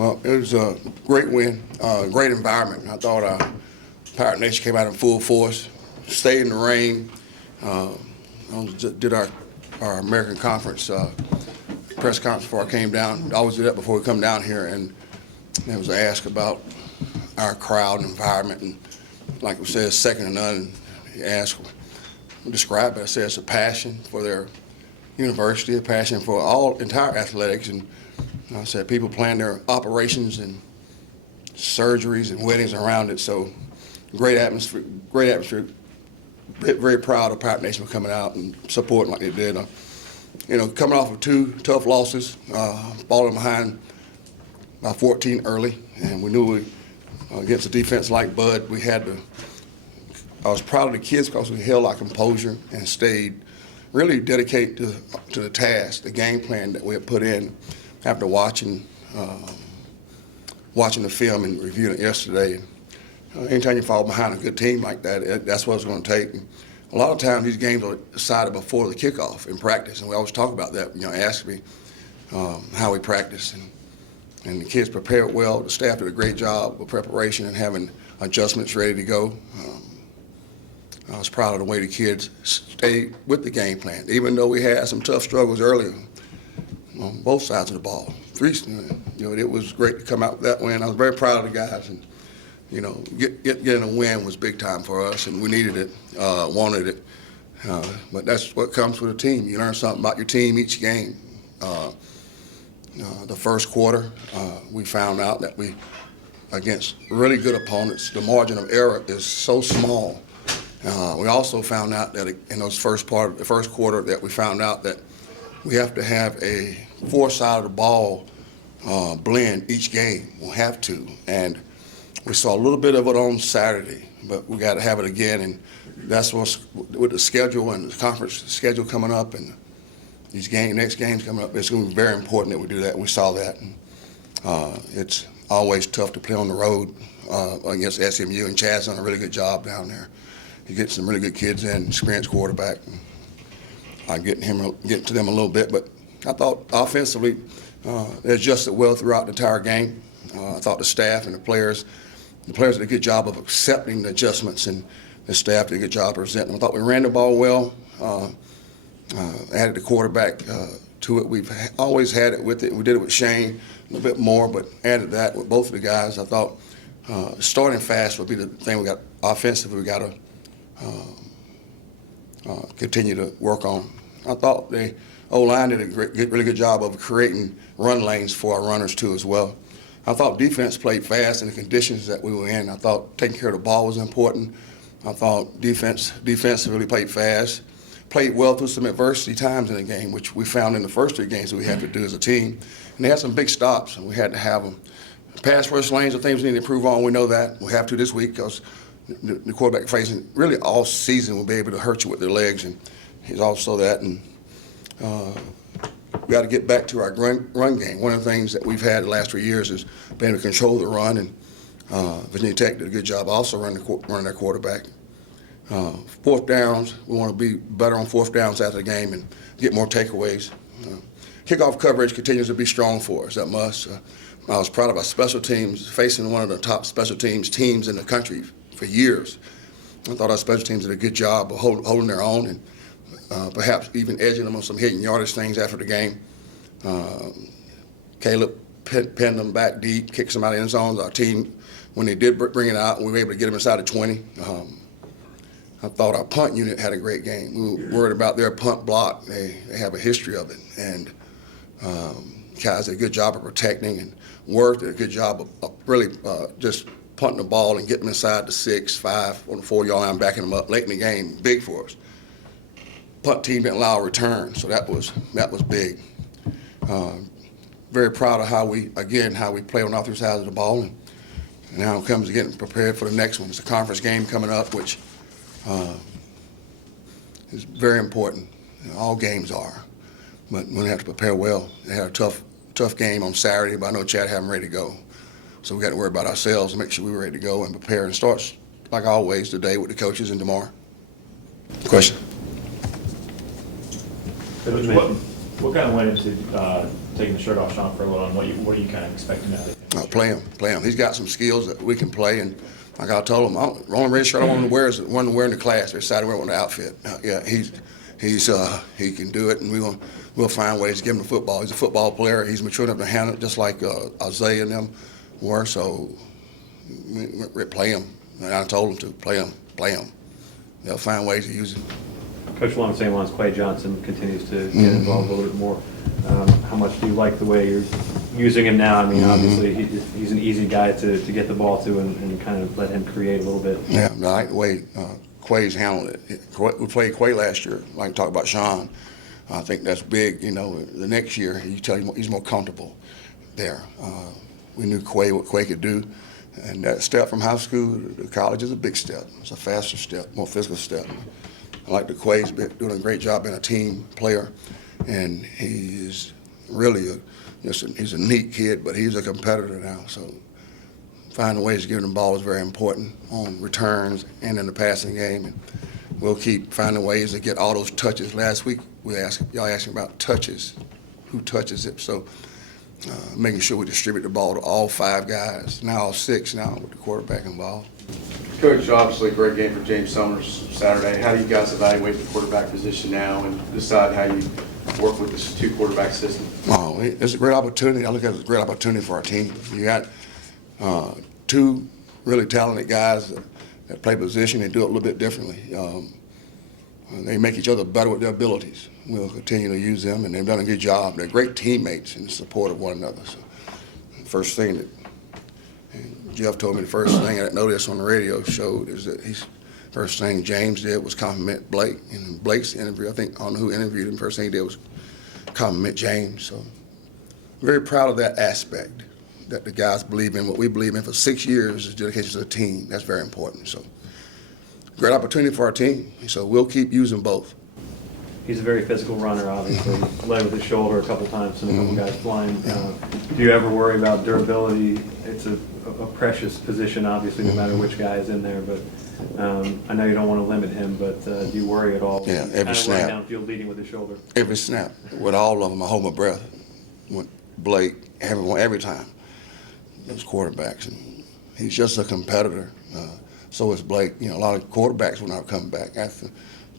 Well, it was a great win, great environment. I thought Pirate Nation came out in full force, stayed in the rain. Did our American Conference press conference before I came down. I always do that before we come down here, and there was asked about our crowd and environment, and like we said, second to none. He asked, describe it. I said it's a passion for their university, a passion for entire athletics, and I said people plan their operations and surgeries and weddings around it. So great atmosphere, great atmosphere. Very proud of Pirate Nation for coming out and supporting like they did. Coming off of 2 tough losses, falling behind by 14 early, and we knew against a defense like Bud, I was proud of the kids because we held our composure and stayed really dedicated to the task, the game plan that we had put in after watching the film and reviewing it yesterday. Anytime you fall behind a good team like that, that's what it's going to take. And a lot of times these games are decided before the kickoff in practice, and we always talk about that. Ask me how we practice, and the kids prepared well. The staff did a great job of preparation and having adjustments ready to go. I was proud of the way the kids stayed with the game plan, even though we had some tough struggles earlier on both sides of the ball. It was great to come out with that win. I was very proud of the guys, and getting a win was big time for us, and we needed it, wanted it. But that's what comes with a team. You learn something about your team each game. The first quarter, we found out that against really good opponents, the margin of error is so small. We also found out that in the first quarter that we found out that we have to have a 4-side of the ball blend each game. We'll have to. And we saw a little bit of it on Saturday, but we got to have it again. And that's what's with the schedule and the conference schedule coming up and these next games coming up. It's going to be very important that we do that. We saw that. And, it's always tough to play on the road against SMU, and Chad's done a really good job down there. He gets some really good kids in, experienced quarterback. I'm getting to them a little bit, but I thought offensively they adjusted well throughout the entire game. I thought the staff and the players did a good job of accepting the adjustments, and the staff did a good job of presenting them. I thought we ran the ball well, added the quarterback to it. We've always had it with it. We did it with Shane a little bit more, but added that with both of the guys. I thought starting fast would be the thing we got offensively. We got to continue to work on. I thought the O-line did a really good job of creating run lanes for our runners too as well. I thought defense played fast in the conditions that we were in. I thought taking care of the ball was important. I thought defense really played fast, played well through some adversity times in the game, which we found in the first 3 games that we had to do as a team. And they had some big stops, and we had to have them. Pass rush lanes are things we need to improve on. We know that. We'll have to this week because the quarterback facing really all season will be able to hurt you with their legs, and he's also that. And we got to get back to our run game. One of the things that we've had the last 3 years is being able to control the run, and Virginia Tech did a good job also running their quarterback. 4th downs, we want to be better on 4th downs after the game and get more takeaways. Kickoff coverage continues to be strong for us. That must. I was proud of our special teams, facing one of the top special teams in the country for years. I thought our special teams did a good job of holding their own and perhaps even edging them on some hitting yardage things after the game. Caleb pinned them back deep, kicked some out of the end zones. Our team, when they did bring it out, we were able to get them inside the 20. I thought our punt unit had a great game. We were worried about their punt block. They have a history of it. And guys did a good job of protecting, and Worth did a good job of really just punting the ball and getting them inside the 6, 5, on the 4-yard line, backing them up late in the game. Big for us. Punt team didn't allow a return, so that was big. Very proud of how we play on all 3 sides of the ball, and now it comes to getting prepared for the next one. It's a conference game coming up, which is very important. All games are, but we have to prepare well. They had a tough game on Saturday, but I know Chad had them ready to go. So we got to worry about ourselves and make sure we're ready to go and prepare. And starts, like always, today with the coaches and tomorrow. Question? Coach, What kind of went into taking the shirt off Sean for a little, and what are you kind of expecting out of him? Play him. He's got some skills that we can play, and like I told him, the only red shirt I want to wear is the one to wear in the class. They decided to wear it on the outfit. He can do it, and we'll find ways to give him the football. He's a football player. He's mature enough to handle it, just like Isaiah and them were. So we play him. And I told him to play him. They'll find ways to use him. Coach, along the same lines, Clay Johnson continues to get involved a little bit more. How much do you like the way you're using him now? I mean, obviously he's an easy guy to get the ball to and kind of let him create a little bit. Yeah, I like the way Quay's handled it. We played Quay last year. I can talk about Sean. I think that's big. You know, the next year you tell him he's more comfortable there. We knew what Quay could do, and that step from high school to college is a big step. It's a faster step, more physical step. I like the Quay's doing a great job being a team player, and he's really he's a neat kid, but he's a competitor now. So finding ways to give him the ball is very important on returns and in the passing game. And we'll keep finding ways to get all those touches. Last week y'all asking about touches, who touches it. So making sure we distribute the ball to all 5 guys, now all 6 now with the quarterback involved. Coach, obviously a great game for James Summers Saturday. How do you guys evaluate the quarterback position now and decide how you work with this 2-quarterback system? Oh, it's a great opportunity. I look at it as a great opportunity for our team. You got 2 really talented guys that play position and do it a little bit differently. They make each other better with their abilities. We'll continue to use them, and they've done a good job. They're great teammates in support of one another. So, first thing that Jeff told me, the first thing I noticed on the radio showed is that first thing James did was compliment Blake. In Blake's interview, I don't know who interviewed him, first thing he did was compliment James. So, very proud of that aspect, that the guys believe in what we believe in for 6 years is dedication to the team. That's very important. So, great opportunity for our team. So we'll keep using both. He's a very physical runner, obviously. Led with his shoulder a couple times and a couple guys flying. Do you ever worry about durability? It's a precious position, obviously, no matter which guy is in there. But I know you don't want to limit him, but do you worry at all? Yeah, every snap. Downfield leading with his shoulder. Every snap. With all of them, I hold my breath. With Blake, every time. Those quarterbacks. And he's just a competitor. So is Blake. You know, a lot of quarterbacks will not come back after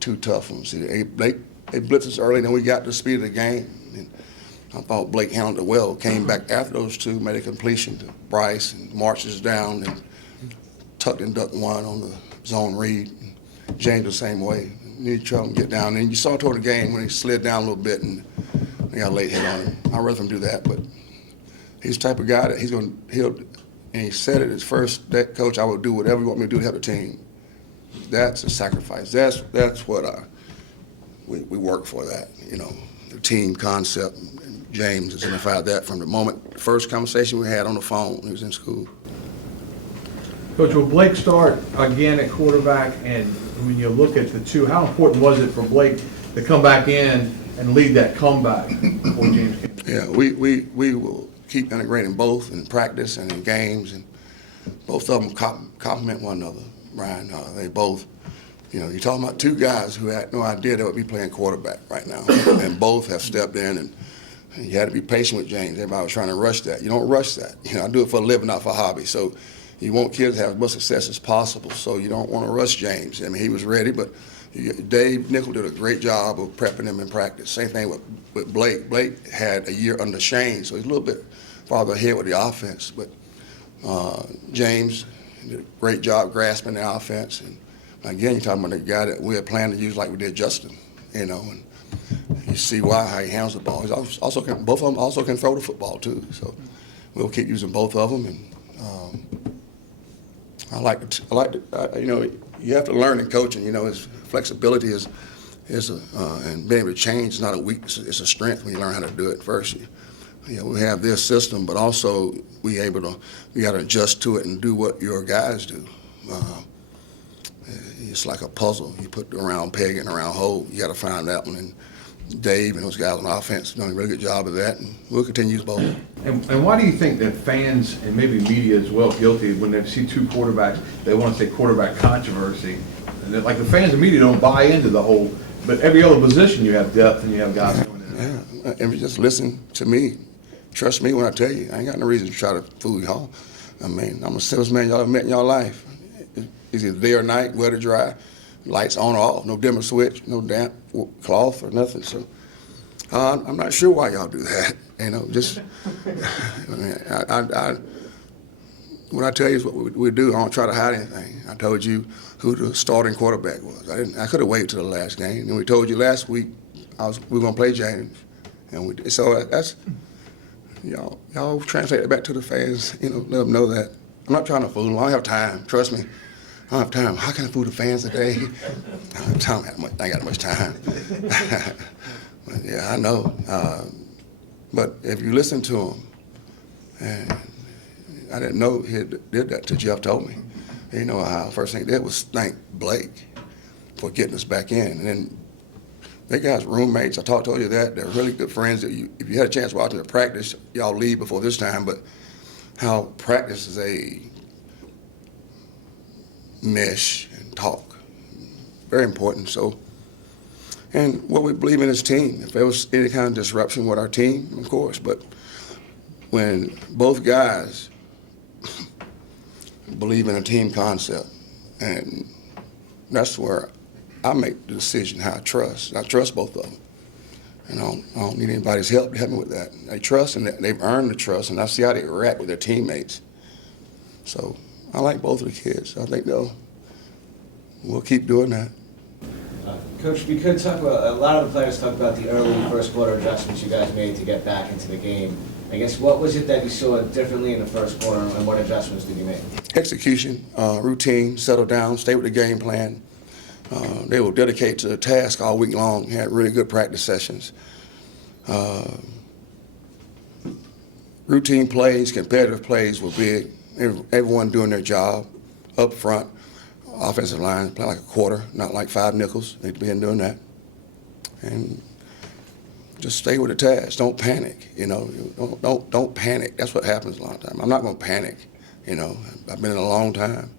2 tough ones. See, they blitzed us early, and then we got the speed of the game. And I thought Blake handled it well. Came back after those 2, made a completion to Bryce, and marches down and tucked and ducked one on the zone read. And James the same way. Need to try to get down. And you saw toward the game when he slid down a little bit, and they got a late hit on him. I'd rather him do that, but he's the type of guy that and he said it his first day, Coach, I will do whatever you want me to do to help the team. That's a sacrifice. That's what we work for, that, you know, the team concept. And James has identified that from the first conversation we had on the phone when he was in school. Coach, will Blake start again at quarterback? And when you look at the 2, how important was it for Blake to come back in and lead that comeback before James came? Yeah, we will keep integrating both in practice and in games, and both of them complement one another, Brian. They both, you know, you're talking about 2 guys who had no idea they would be playing quarterback right now, and both have stepped in, and you had to be patient with James. Everybody was trying to rush that. You don't rush that. You know, I do it for a living, not for a hobby. So you want kids to have as much success as possible, so you don't want to rush James. I mean, he was ready, but Dave Nickel did a great job of prepping him in practice. Same thing with Blake. Blake had a year under Shane, so he's a little bit farther ahead with the offense. But James did a great job grasping the offense. And again, you're talking about a guy that we had planned to use like we did Justin, you know. And you see how he handles the ball. He's both of them also can throw the football too. So we'll keep using both of them. And you know, you have to learn in coaching. You know, his flexibility and being able to change is not a weakness. It's a strength when you learn how to do it first. You know, we have this system, but also you got to adjust to it and do what your guys do. It's like a puzzle. You put the round peg in a round hole. You got to find that one. And Dave and those guys on offense have done a really good job of that, and we'll continue to use both. And why do you think that fans and maybe media as well guilty when they see 2 quarterbacks, they want to say quarterback controversy? And like the fans and media don't buy into the whole, but every other position you have depth and you have guys doing it. Yeah, and you just listen to me. Trust me when I tell you. I ain't got no reason to try to fool y'all. I mean, I'm the simplest man y'all ever met in your life. It's either day or night, wet or dry, lights on or off, no dimmer switch, no damp cloth or nothing. So I'm not sure why y'all do that. You know, just I mean, when I tell you what we do, I don't try to hide anything. I told you who the starting quarterback was. I could have waited till the last game. And we told you last week we were going to play James, and so that's y'all translate it back to the fans. You know, let them know that I'm not trying to fool them. I don't have time. Trust me, I don't have time. How can I fool the fans today? I ain't got much time. But yeah, I know. But if you listen to him, and I didn't know he did that till Jeff told me. You know how first thing he did was thank Blake for getting us back in. And then they guys roommates, I told you that, they're really good friends. If you had a chance to watch them at practice, y'all leave before this time, but how practice is a mesh and talk. Very important. So, and what we believe in as a team. If there was any kind of disruption with our team, of course, but when both guys believe in a team concept, and that's where I make the decision how I trust. I trust both of them, and I don't need anybody's help to help me with that. They trust, and they've earned the trust, and I see how they react with their teammates. So I like both of the kids. I think we'll keep doing that. Coach, we could talk about, a lot of the players talked about the early first quarter adjustments you guys made to get back into the game. I guess, what was it that you saw differently in the first quarter, and what adjustments did you make? Execution, routine, settle down, stay with the game plan. They were dedicated to the task all week long, had really good practice sessions. Routine plays, competitive plays were big. Everyone doing their job up front. Offensive line, play like a quarter, not like 5 nickels. They've been doing that. And just stay with the task. Don't panic, you know. Don't panic. That's what happens a lot of times. I'm not going to panic, you know. I've been in a long time.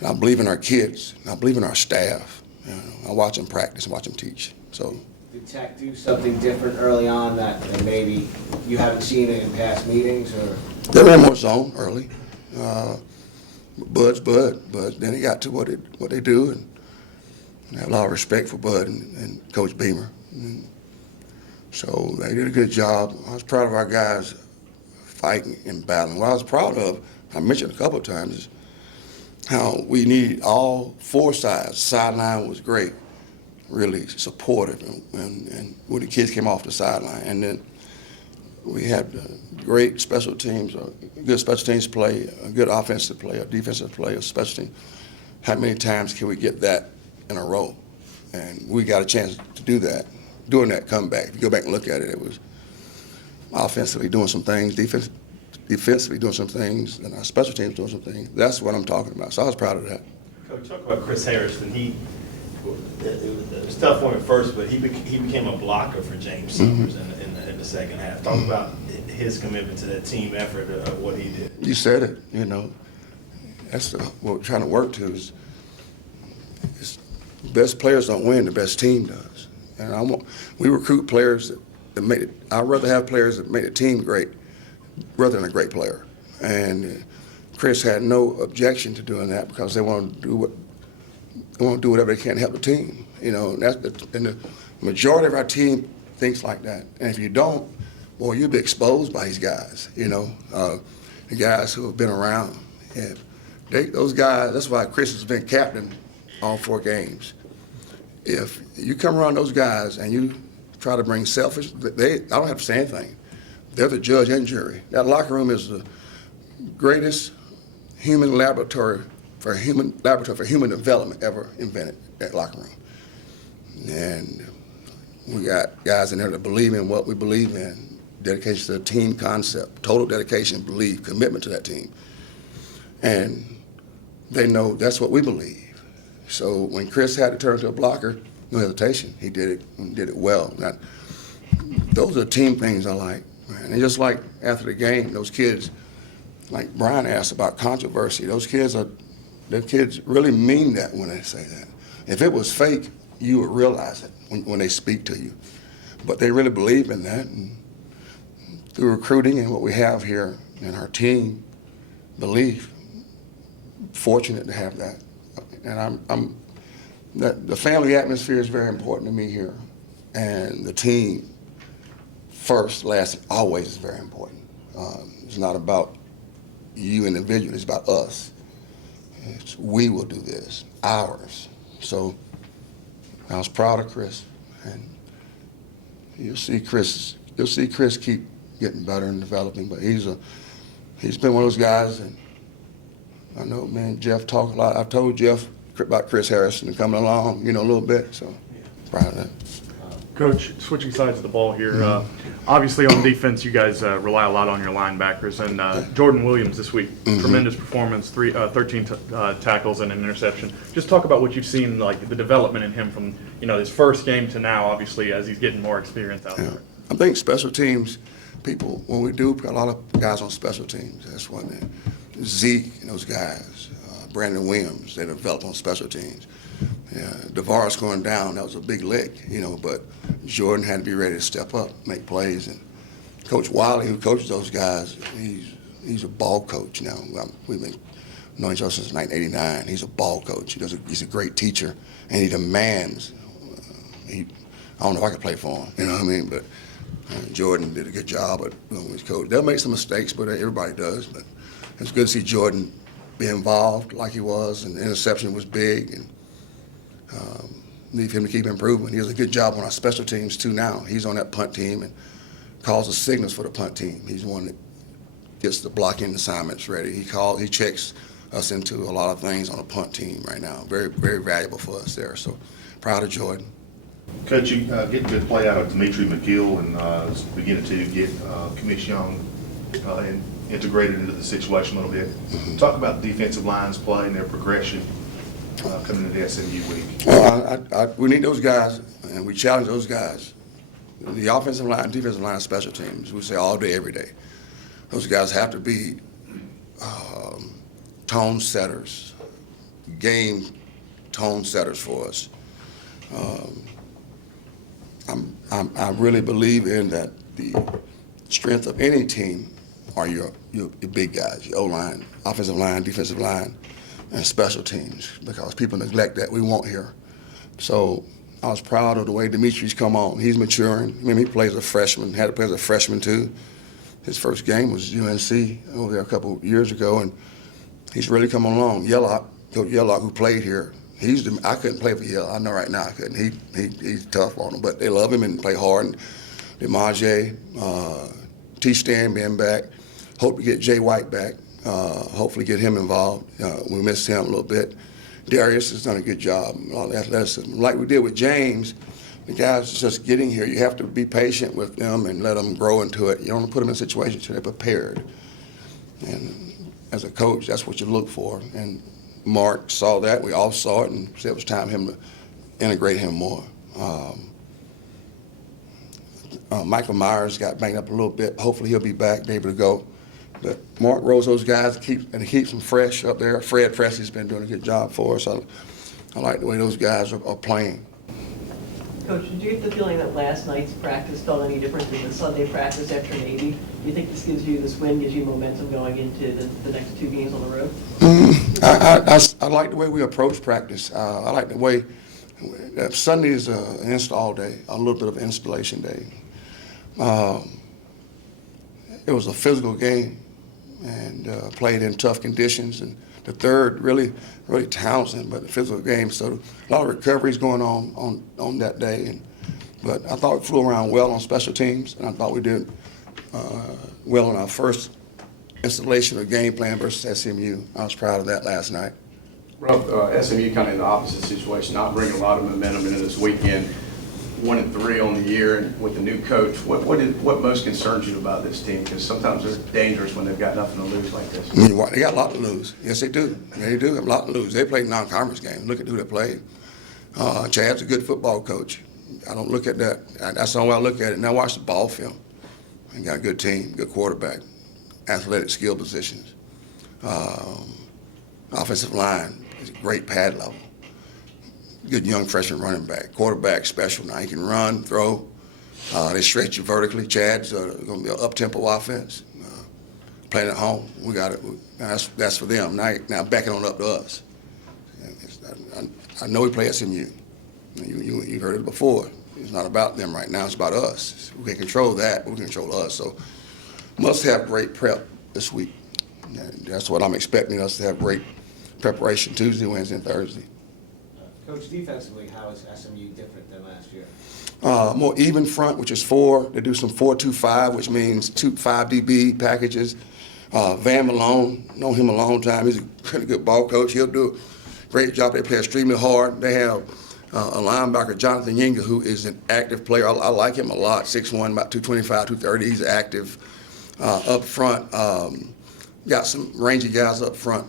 And I believe in our kids. I believe in our staff. You know, I watch them practice and watch them teach. So. Did Tech do something different early on that maybe you haven't seen it in past meetings, or? They ran more zone early. Bud's Bud, but then he got to what they do, and I have a lot of respect for Bud and Coach Beamer. And so they did a good job. I was proud of our guys fighting and battling. What I was proud of, I mentioned a couple of times, is how we needed all 4 sides. Sideline was great, really supportive, and when the kids came off the sideline. And then we had great special teams, good special teams play, a good offensive play, a defensive play, a special team. How many times can we get that in a row? And we got a chance to do that. Doing that comeback, if you go back and look at it, it was offensively doing some things, defensively doing some things, and our special teams doing some things. That's what I'm talking about. So I was proud of that. Coach, talk about Chris Harrison. It was tough for him at first, but he became a blocker for James Summers in the second half. Talk about his commitment to that team effort, what he did. You said it, you know. That's what we're trying to work to is the best players don't win, the best team does. And we recruit players that make it. I'd rather have players that make the team great rather than a great player. And Chris had no objection to doing that because they want to do whatever they can to help the team. You know, and the majority of our team thinks like that. And if you don't, boy, you'll be exposed by these guys. You know, the guys who have been around. And those guys. That's why Chris has been captain all 4 games. If you come around those guys and you try to bring selfish, I don't have to say anything. They're the judge and jury. That locker room is the greatest human laboratory for human development ever invented. That locker room, and we got guys in there that believe in what we believe in. Dedication to the team concept, total dedication, belief, commitment to that team, and they know that's what we believe. So when Chris had to turn to a blocker, no hesitation. He did it and did it well. Those are the team things I like, man. And just like after the game, those kids, like Brian asked about controversy, those kids really mean that when they say that. If it was fake, you would realize it when they speak to you. But they really believe in that, and through recruiting and what we have here in our team, belief, fortunate to have that. And the family atmosphere is very important to me here, and the team first, last, always is very important. It's not about you individually, it's about us. We will do this, ours. So I was proud of Chris, and you'll see Chris keep getting better and developing. But he's been one of those guys, and I know, man, Jeff talked a lot. I've told Jeff about Chris Harrison coming along, a little bit. So proud of that. Coach, switching sides of the ball here. Obviously, on defense, you guys rely a lot on your linebackers. And Jordan Williams this week, tremendous performance, 13 tackles and an interception. Just talk about what you've seen, like the development in him from his first game to now, obviously, as he's getting more experience out there. I think special teams people, when we do, put a lot of guys on special teams. That's one thing. Zeke and those guys, Brandon Williams, they developed on special teams. Yeah, DeVar's going down, that was a big lick, but Jordan had to be ready to step up, make plays. And Coach Wiley, who coaches those guys, he's a ball coach now. We've been knowing each other since 1989. He's a ball coach. He's a great teacher, and he demands. I don't know if I could play for him, you know what I mean? But Jordan did a good job at his coach. They'll make some mistakes, but everybody does. But it's good to see Jordan be involved like he was, and the interception was big, and need him to keep improving. He does a good job on our special teams too now. He's on that punt team and calls the signals for the punt team. He's the one that gets the blocking assignments ready. He checks us into a lot of things on the punt team right now. Very, very valuable for us there. So proud of Jordan. Coach, you getting good play out of Dimitri McGill and beginning to get Kamish Young integrated into the situation a little bit. Mm-hmm. Talk about the defensive line's play and their progression coming into the SMU week. We need those guys, and we challenge those guys. The offensive line, defensive line, special teams, we say all day, every day. Those guys have to be tone setters, game tone setters for us. I really believe in that the strength of any team are your big guys, your O-line, offensive line, defensive line, and special teams, because people neglect that. We won't here. So I was proud of the way Dimitri's come on. He's maturing. I mean, he plays as a freshman, had to play as a freshman too. His first game was UNC over there a couple of years ago, and he's really come along. Coach Yellock, who played here, I couldn't play for Yellock. I know right now I couldn't. He's tough on him, but they love him and play hard. And DeMarge, T-Stan being back. Hope to get Jay White back. Hopefully get him involved. We missed him a little bit. Darius has done a good job. All the athleticism. Like we did with James, the guys just getting here, you have to be patient with them and let them grow into it. You don't put them in a situation until they're prepared. And as a coach, that's what you look for. And Mark saw that. We all saw it and said it was time for him to integrate him more. Michael Myers got banged up a little bit. Hopefully he'll be back, able to go. But Mark rolls those guys and he keeps them fresh up there. Fred Presley's been doing a good job for us. I like the way those guys are playing. Coach, did you get the feeling that last night's practice felt any different than the Sunday practice after Navy? Do you think this win gives you momentum going into the next two games on the road? I like the way we approach practice. I like the way Sunday is an install day, a little bit of installation day. It was a physical game and played in tough conditions. And the third, really Townsend, but the physical game. So a lot of recoveries going on that day. But I thought we flew around well on special teams, and I thought we did well on our first installation of game plan versus SMU. I was proud of that last night. SMU kind of in the opposite situation, not bringing a lot of momentum into this weekend. 1-3 on the year, and with the new coach, what most concerns you about this team? Because sometimes they're dangerous when they've got nothing to lose like this. They got a lot to lose. Yes, they do. They do have a lot to lose. They played non-conference games. Look at who they played. Chad's a good football coach. I don't look at that. That's the only way I look at it. Now watch the ball film. They got a good team, good quarterback, athletic skill positions. Offensive line is a great pad level. Good young freshman running back. Quarterback special now. He can run, throw. They stretch you vertically. Chad's going to be an up-tempo offense. Playing at home, we got it. That's for them. Now backing on up to us. I know we play SMU. You heard it before. It's not about them right now. It's about us. We can control that. We can control us. So must have great prep this week. That's what I'm expecting us to have great preparation Tuesday, Wednesday, and Thursday. Coach, defensively, how is SMU different than last year? More even front, which is 4. They do some 4-2-5, which means 5 DB packages. Van Malone, known him a long time. He's a pretty good ball coach. He'll do a great job. They play extremely hard. They have a linebacker, Jonathan Yinga, who is an active player. I like him a lot. 6'1", about 225, 230. He's active. Up front, got some rangy guys up front,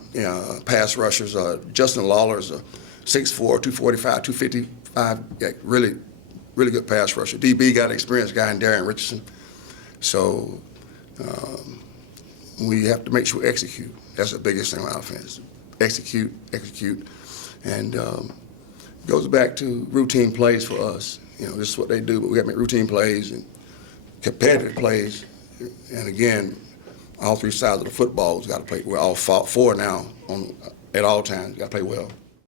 pass rushers. Justin Lawler's a 6'4", 245, 255. Yeah, really good pass rusher. DB got an experienced guy in Darren Richardson. So we have to make sure we execute. That's the biggest thing on offense. Execute. And it goes back to routine plays for us. This is what they do, but we have to make routine plays and competitive plays. And again, all 3 sides of the football has got to play. We're all 4 now at all times. Got to play well.